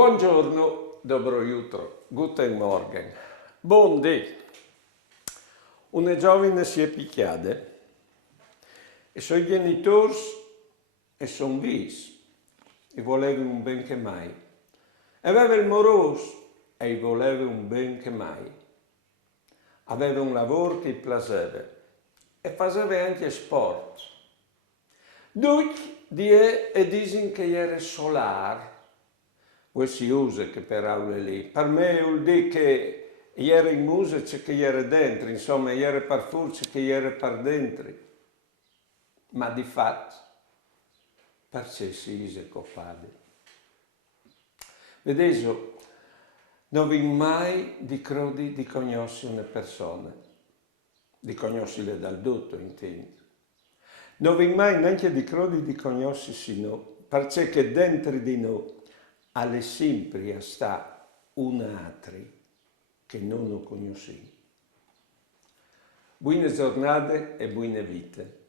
Buongiorno, dobro jutro, guten Morgen. Buondì. Una giovane si è picchiata e i suoi genitori sono vis e volevano un ben che mai. Aveva il moroso e voleva un ben che mai. Aveva un lavoro che gli piaceva e faceva anche sport. Tutti dicono che era solare. Poi si usa che per aule lì. Per me vuol dire che era in musica che era dentro, insomma, era per forza che era per dentro. Ma di fatto, perché si dice copade. Vedete, non vi mai di crodi di conoscere una persona, di conoscerle dal tutto, intendo. Non vi mai neanche di crodi di conoscersi, no, perché che dentro di noi alle sempre sta un altro che non lo conosciamo. Buone giornate e buone vite.